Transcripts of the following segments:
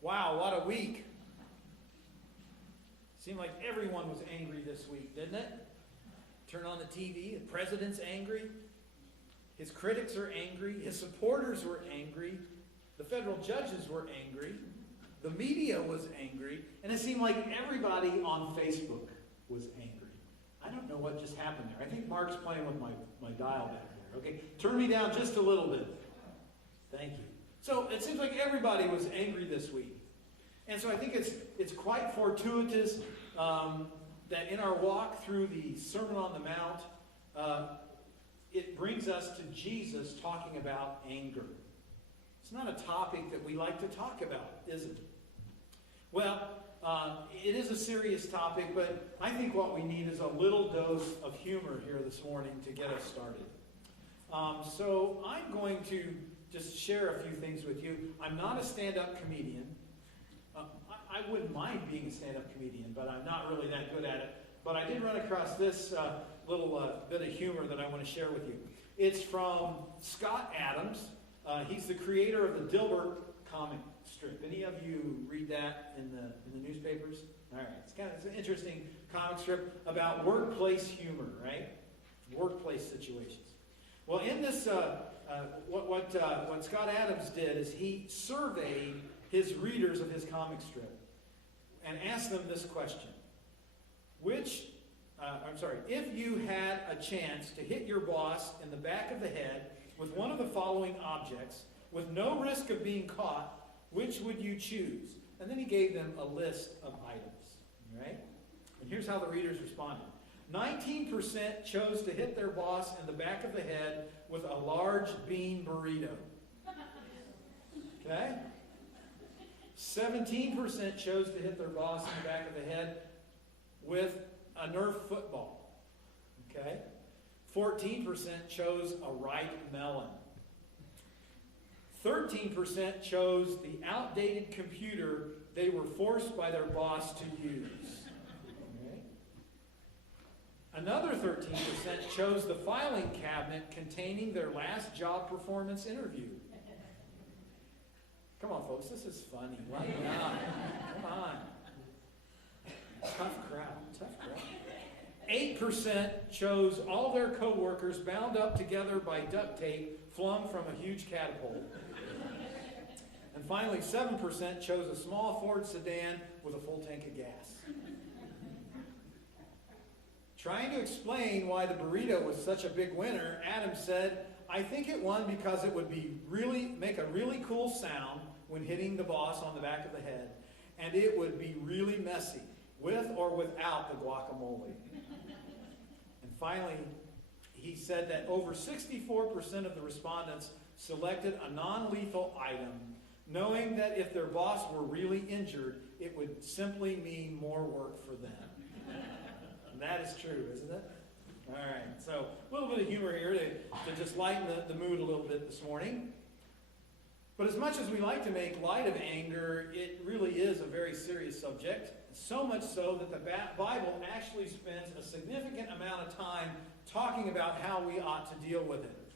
Wow, what a week. Seemed like everyone was angry this week, didn't it? Turn on the TV, the president's angry. His critics are angry. His supporters were angry. The federal judges were angry. The media was angry. And it seemed like everybody on Facebook was angry. I don't know what just happened there. I think Mark's playing with my dial back there. Okay, turn me down just a little bit. Thank you. So it seems like everybody was angry this week. And so I think it's quite fortuitous that in our walk through the Sermon on the Mount, it brings us to Jesus talking about anger. It's not a topic that we like to talk about, is it? Well, it is a serious topic, but I think what we need is a little dose of humor here this morning to get us started. So I'm going to just share a few things with you. I'm not a stand-up comedian. I wouldn't mind being a stand-up comedian, but I'm not really that good at it. But I did run across this little bit of humor that I want to share with you. It's from Scott Adams. He's the creator of the Dilbert comic strip. Any of you read that in the newspapers? All right. It's an interesting comic strip about workplace humor, right? Workplace situations. Well, in this, what Scott Adams did is he surveyed his readers of his comic strip and asked them this question. If you had a chance to hit your boss in the back of the head with one of the following objects, with no risk of being caught, which would you choose? And then he gave them a list of items, right? And here's how the readers responded. 19% chose to hit their boss in the back of the head with a large bean burrito. Okay? 17% chose to hit their boss in the back of the head with a Nerf football. Okay? 14% chose a ripe melon. 13% chose the outdated computer they were forced by their boss to use. Okay? Another 13% chose the filing cabinet containing their last job performance interview. Come on, folks, this is funny. Lighten up. Come on. Tough crowd. 8% chose all their co-workers bound up together by duct tape flung from a huge catapult. And finally, 7% chose a small Ford sedan with a full tank of gas. Trying to explain why the burrito was such a big winner, Adams said, I think it won because it would make a really cool sound when hitting the boss on the back of the head, and it would be really messy, with or without the guacamole. And finally, he said that over 64% of the respondents selected a non-lethal item, knowing that if their boss were really injured, it would simply mean more work for them. And that is true, isn't it? All right, so a little bit of humor here to just lighten the mood a little bit this morning. But as much as we like to make light of anger, it really is a very serious subject. So much so that the Bible actually spends a significant amount of time talking about how we ought to deal with it.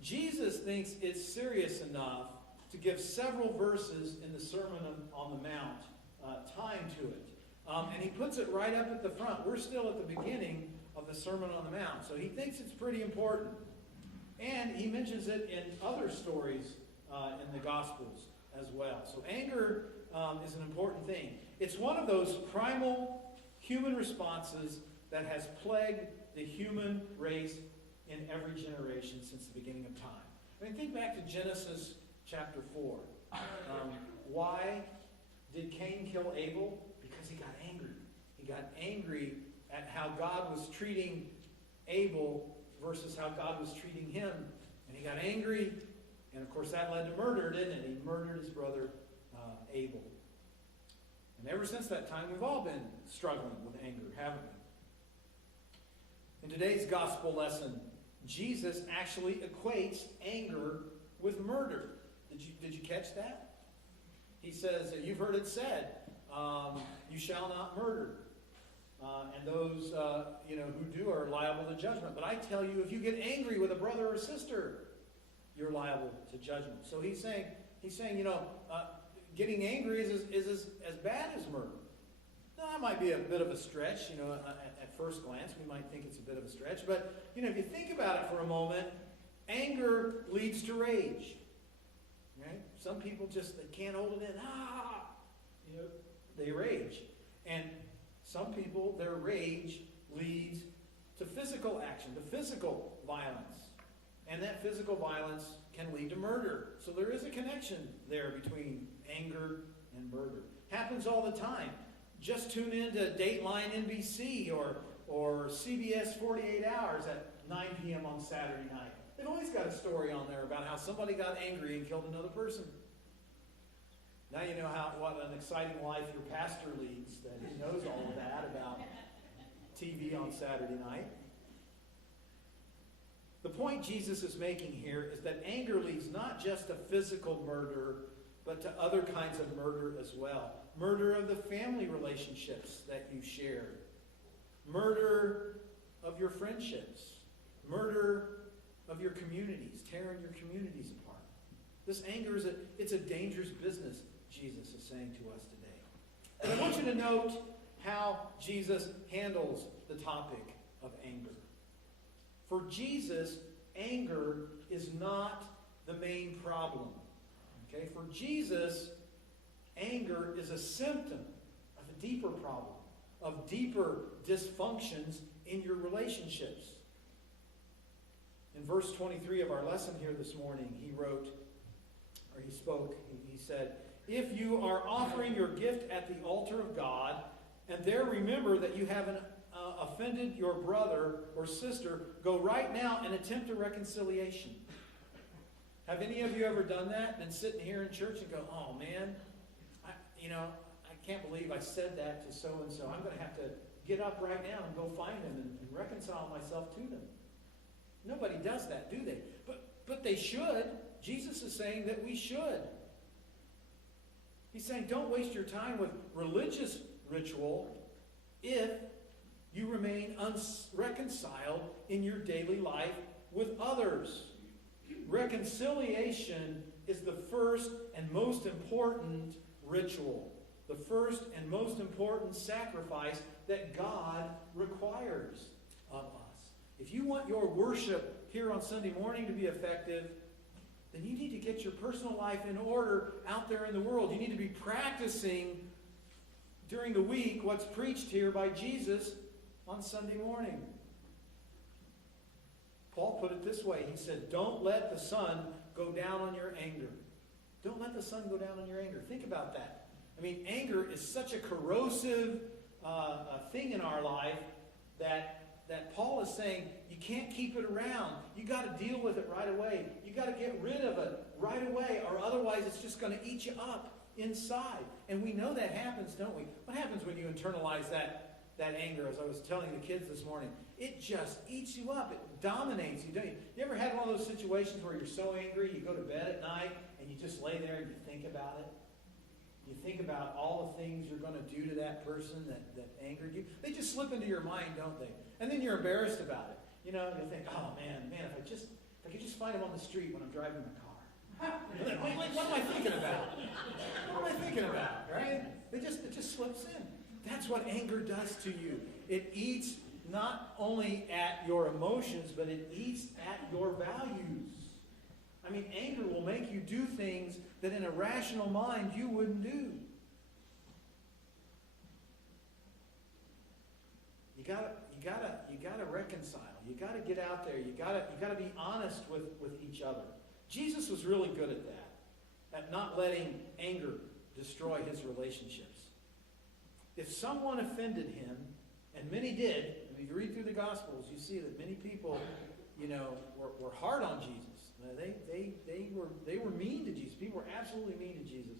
Jesus thinks it's serious enough to give several verses in the Sermon on the Mount time to it. And he puts it right up at the front. We're still at the beginning of the Sermon on the Mount. So he thinks it's pretty important. And he mentions it in other stories in the Gospels as well. So anger is an important thing. It's one of those primal human responses that has plagued the human race in every generation since the beginning of time. I mean, think back to Genesis chapter 4. Why did Cain kill Abel? Because he got angry. He got angry at how God was treating Abel versus how God was treating him. And he got angry, and of course that led to murder, didn't it? He murdered his brother Abel. And ever since that time, we've all been struggling with anger, haven't we? In today's gospel lesson, Jesus actually equates anger with murder. Did you catch that? He says, you've heard it said, you shall not murder. And those who do are liable to judgment. But I tell you, if you get angry with a brother or sister, you're liable to judgment. So he's saying, getting angry is as bad as murder. Now, that might be a bit of a stretch, at first glance. We might think it's a bit of a stretch. But, if you think about it for a moment, anger leads to rage. Right? Some people they can't hold it in. They rage. And some people, their rage leads to physical action, to physical violence. And that physical violence can lead to murder. So there is a connection there between anger and murder. Happens all the time. Just tune in to Dateline NBC or CBS 48 Hours at 9 p.m. on Saturday night. They've always got a story on there about how somebody got angry and killed another person. Now you know what an exciting life your pastor leads, that he knows all of that about TV on Saturday night. The point Jesus is making here is that anger leads not just to physical murder, but to other kinds of murder as well. Murder of the family relationships that you share. Murder of your friendships. Murder of your communities, tearing your communities apart. This anger it's a dangerous business, Jesus is saying to us today. And I want you to note how Jesus handles the topic of anger. For Jesus, anger is not the main problem. Okay? For Jesus, anger is a symptom of a deeper problem, of deeper dysfunctions in your relationships. In verse 23 of our lesson here this morning, he said, "If you are offering your gift at the altar of God, and there remember that you have offended your brother or sister, go right now and attempt a reconciliation." Have any of you ever done that? Been sitting here in church and go, "Oh man, I can't believe I said that to so-and-so. I'm going to have to get up right now and go find them and reconcile myself to them." Nobody does that, do they? But they should. Jesus is saying that we should. He's saying don't waste your time with religious ritual if you remain unreconciled in your daily life with others. Reconciliation is the first and most important ritual, the first and most important sacrifice that God requires of us. If you want your worship here on Sunday morning to be effective, then you need to get your personal life in order out there in the world. You need to be practicing during the week what's preached here by Jesus on Sunday morning. Paul put it this way. He said, don't let the sun go down on your anger. Don't let the sun go down on your anger. Think about that. I mean, anger is such a corrosive thing in our life that Paul is saying you can't keep it around. You got to deal with it right away. You got to get rid of it right away, or otherwise it's just going to eat you up inside. And we know that happens, don't we? What happens when you internalize that anger? As I was telling the kids this morning, it just eats you up. It dominates you, don't you? You ever had one of those situations where you're so angry, you go to bed at night and you just lay there and you think about it? You think about all the things you're going to do to that person that angered you. They just slip into your mind, don't they? And then you're embarrassed about it. You know, you'll think, oh man, if I could just find him on the street when I'm driving my car. What am I thinking about? What am I thinking about, right? It just slips in. That's what anger does to you. It eats not only at your emotions, but it eats at your values. I mean, anger will make you do things that in a rational mind you wouldn't do. You gotta reconcile. You gotta get out there. You gotta be honest with each other. Jesus was really good at that, at not letting anger destroy his relationships. If someone offended him, and many did, if you read through the Gospels, you see that many people, were hard on Jesus. They were mean to Jesus. People were absolutely mean to Jesus.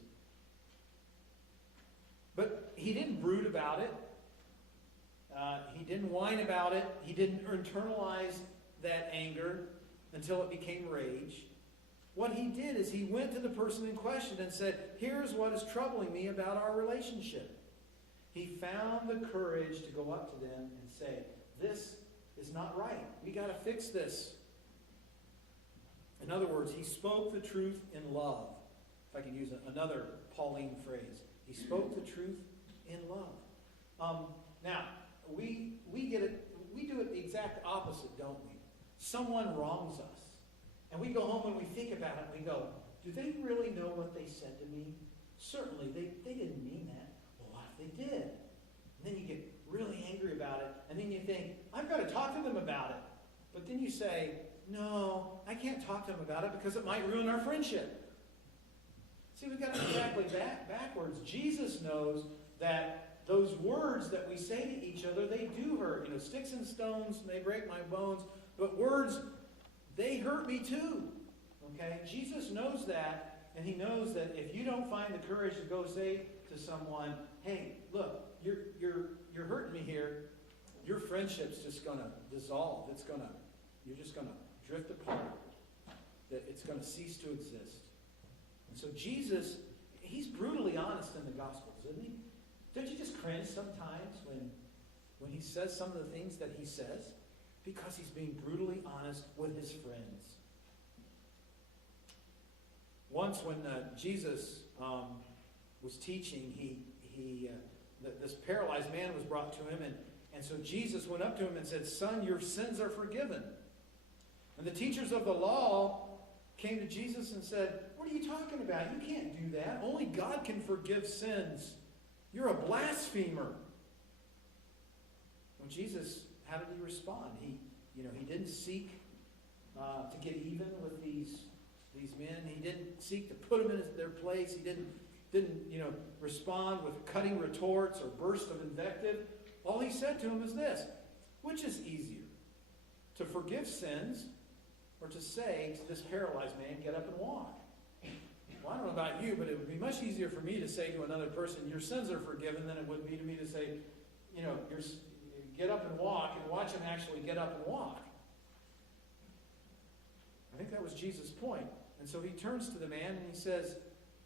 But he didn't brood about it. He didn't whine about it. He didn't internalize that anger until it became rage. What he did is he went to the person in question and said, here's what is troubling me about our relationship. He found the courage to go up to them and say, this is not right. We got to fix this. In other words, he spoke the truth in love. if I can use another Pauline phrase, he spoke the truth in love. Now, we get it. We do it the exact opposite, don't we? Someone wrongs us, and we go home and we think about it, and we go, do they really know what they said to me? Certainly, they didn't mean that. Well, what if they did? And then you get really angry about it, and then you think, I've got to talk to them about it. But then you say, no, I can't talk to them about it because it might ruin our friendship. See, we've got it exactly backwards. Jesus knows that those words that we say to each other, they do hurt. You know, sticks and stones may break my bones, but words, they hurt me too. Okay? Jesus knows that, and he knows that if you don't find the courage to go say to someone, hey, look, you're hurting me here, your friendship's just going to dissolve. You're just going to drift apart. That it's going to cease to exist. And so Jesus, he's brutally honest in the Gospels, isn't he? Don't you just cringe sometimes when he says some of the things that he says? Because he's being brutally honest with his friends. Once when Jesus was teaching, this paralyzed man was brought to him, and so Jesus went up to him and said, son, your sins are forgiven. And the teachers of the law came to Jesus and said, what are you talking about? You can't do that. Only God can forgive sins. You're a blasphemer. When Jesus, how did he respond? He didn't seek to get even with these men. He didn't seek to put them in their place. He didn't respond with cutting retorts or bursts of invective. All he said to him is this: which is easier, to forgive sins or to say to this paralyzed man, get up and walk? Well, I don't know about you, but it would be much easier for me to say to another person, your sins are forgiven, than it would be to me to say, get up and walk, and watch him actually get up and walk. I think that was Jesus' point. And so he turns to the man and he says,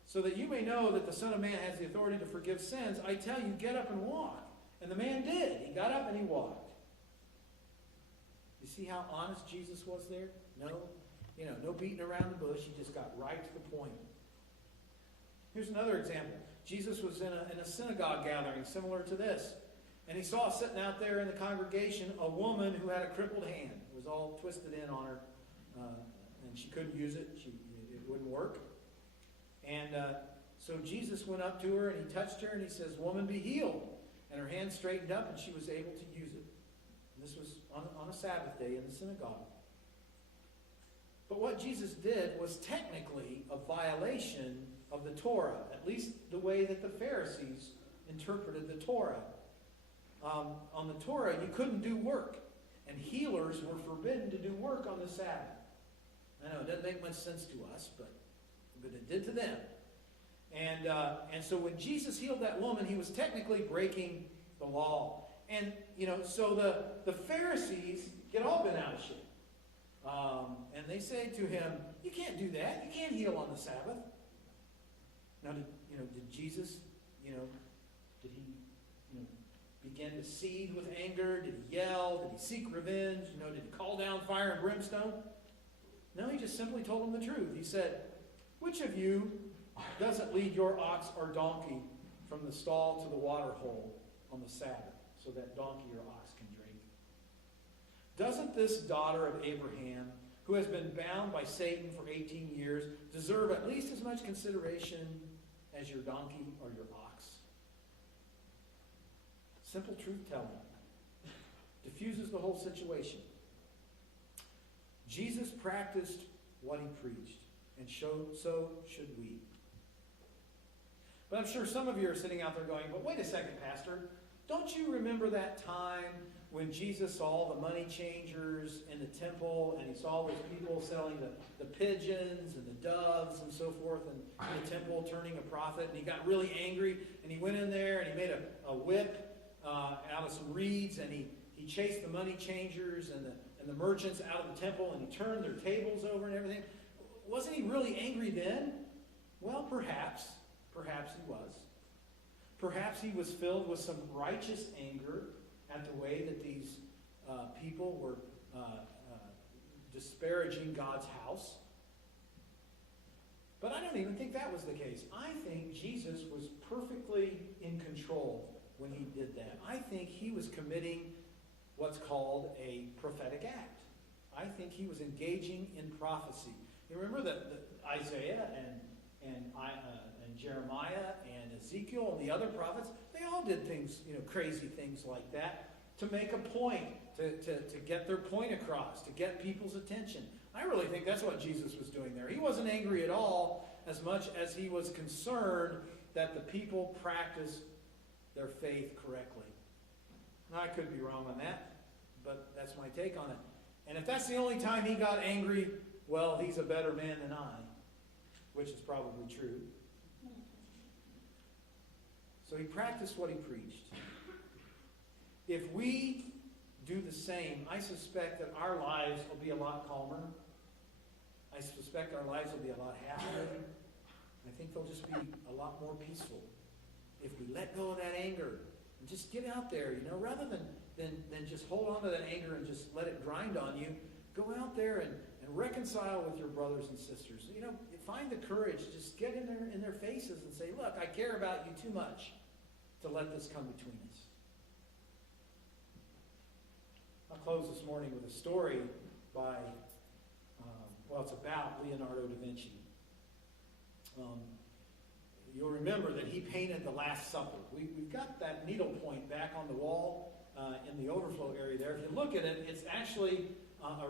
so that you may know that the Son of Man has the authority to forgive sins, I tell you, get up and walk. And the man did. He got up and he walked. You see how honest Jesus was there? No beating around the bush. He just got right to the point. Here's another example. Jesus was in a synagogue gathering similar to this. And he saw sitting out there in the congregation a woman who had a crippled hand. It was all twisted in on her. And she couldn't use it. It wouldn't work. And so Jesus went up to her and he touched her and he says, woman, be healed. And her hand straightened up and she was able to use it. And this was on a Sabbath day in the synagogue. But what Jesus did was technically a violation of the Torah, at least the way that the Pharisees interpreted the Torah. On the Torah, you couldn't do work, and healers were forbidden to do work on the Sabbath. I know it doesn't make much sense to us, but it did to them. And so when Jesus healed that woman, he was technically breaking the law. And so the Pharisees get all bent out of shape. And they say to him, you can't do that. You can't heal on the Sabbath. Now, did Jesus, did he, begin to seethe with anger? Did he yell? Did he seek revenge? Did he call down fire and brimstone? No, he just simply told them the truth. He said, which of you doesn't lead your ox or donkey from the stall to the water hole on the Sabbath so that donkey or ox can drink? Doesn't this daughter of Abraham, who has been bound by Satan for 18 years, deserve at least as much consideration as your donkey or your ox? Simple truth-telling diffuses the whole situation. Jesus practiced what he preached, and so should we. But I'm sure some of you are sitting out there going, but wait a second, Pastor. Don't you remember that time when Jesus saw all the money changers in the temple, and he saw those people selling the pigeons and the doves and so forth in the temple, turning a profit, and he got really angry, and he went in there and he made a whip out of some reeds, and he chased the money changers and the merchants out of the temple, and he turned their tables over and everything. Wasn't he really angry then? Well, perhaps. Perhaps he was. Perhaps he was filled with some righteous anger at the way that these people were disparaging God's house. But I don't even think that was the case. I think Jesus was perfectly in control when he did that. I think he was committing what's called a prophetic act. I think he was engaging in prophecy. You remember that Isaiah and Jeremiah and Ezekiel and the other prophets, they all did things, crazy things like that to make a point, to get their point across, to get people's attention. I really think that's what Jesus was doing there. He wasn't angry at all as much as he was concerned that the people practice their faith correctly. Now, I could be wrong on that, but that's my take on it. And if that's the only time he got angry, well, he's a better man than I, which is probably true. So he practiced what he preached. If we do the same, I suspect that our lives will be a lot calmer. I suspect our lives will be a lot happier. I think they'll just be a lot more peaceful if we let go of that anger and just get out there, rather than just hold on to that anger and just let it grind on you. Go out there and reconcile with your brothers and sisters. Find the courage to just get in their faces and say, look, I care about you too much to let this come between us. I'll close this morning with a story by, it's about Leonardo da Vinci. You'll remember that he painted the Last Supper. We've got that needlepoint back on the wall in the overflow area there. If you look at it, it's actually a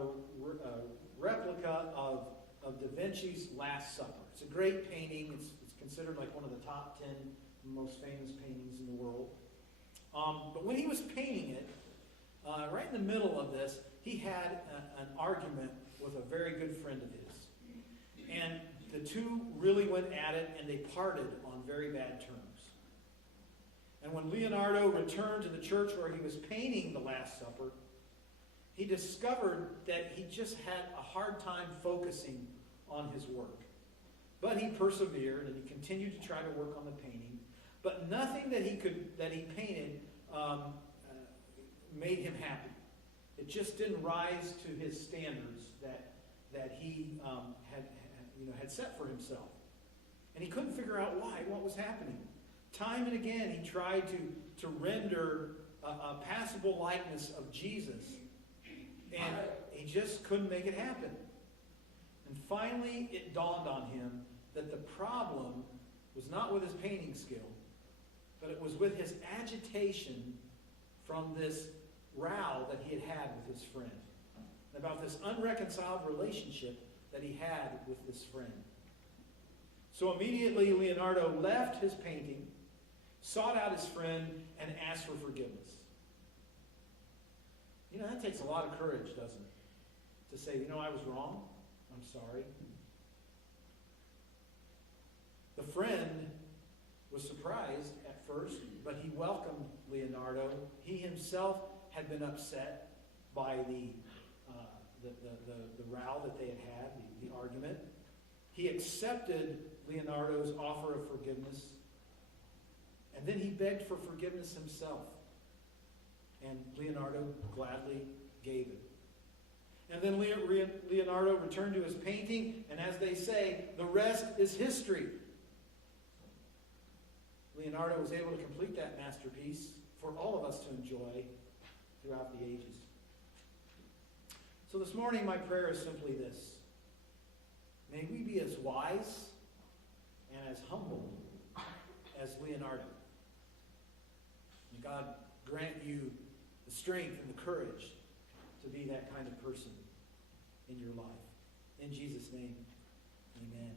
replica of Da Vinci's Last Supper. It's a great painting. It's considered like one of the top 10 most famous paintings in the world. But when he was painting it, right in the middle of this, he had an argument with a very good friend of his. And the two really went at it, and they parted on very bad terms. And when Leonardo returned to the church where he was painting the Last Supper, he discovered that he just had a hard time focusing on his work. But he persevered, and he continued to try to work on the painting. But nothing that he painted made him happy. It just didn't rise to his standards that he had set for himself. And he couldn't figure out why, what was happening. Time and again, he tried to render a passable likeness of Jesus, and he just couldn't make it happen. And finally, it dawned on him that the problem was not with his painting skill, but it was with his agitation from this row that he had with his friend, about this unreconciled relationship that he had with this friend. So immediately Leonardo left his painting, sought out his friend, and asked for forgiveness. That takes a lot of courage, doesn't it? To say, I was wrong. I'm sorry. The friend was surprised at first, but he welcomed Leonardo. He himself had been upset by the row that they had, the argument. He accepted Leonardo's offer of forgiveness, and then he begged for forgiveness himself. And Leonardo gladly gave it. And then Leonardo returned to his painting, and as they say, the rest is history. Leonardo was able to complete that masterpiece for all of us to enjoy throughout the ages. So this morning, my prayer is simply this. May we be as wise and as humble as Leonardo. May God grant you the strength and the courage to be that kind of person in your life. In Jesus' name, amen.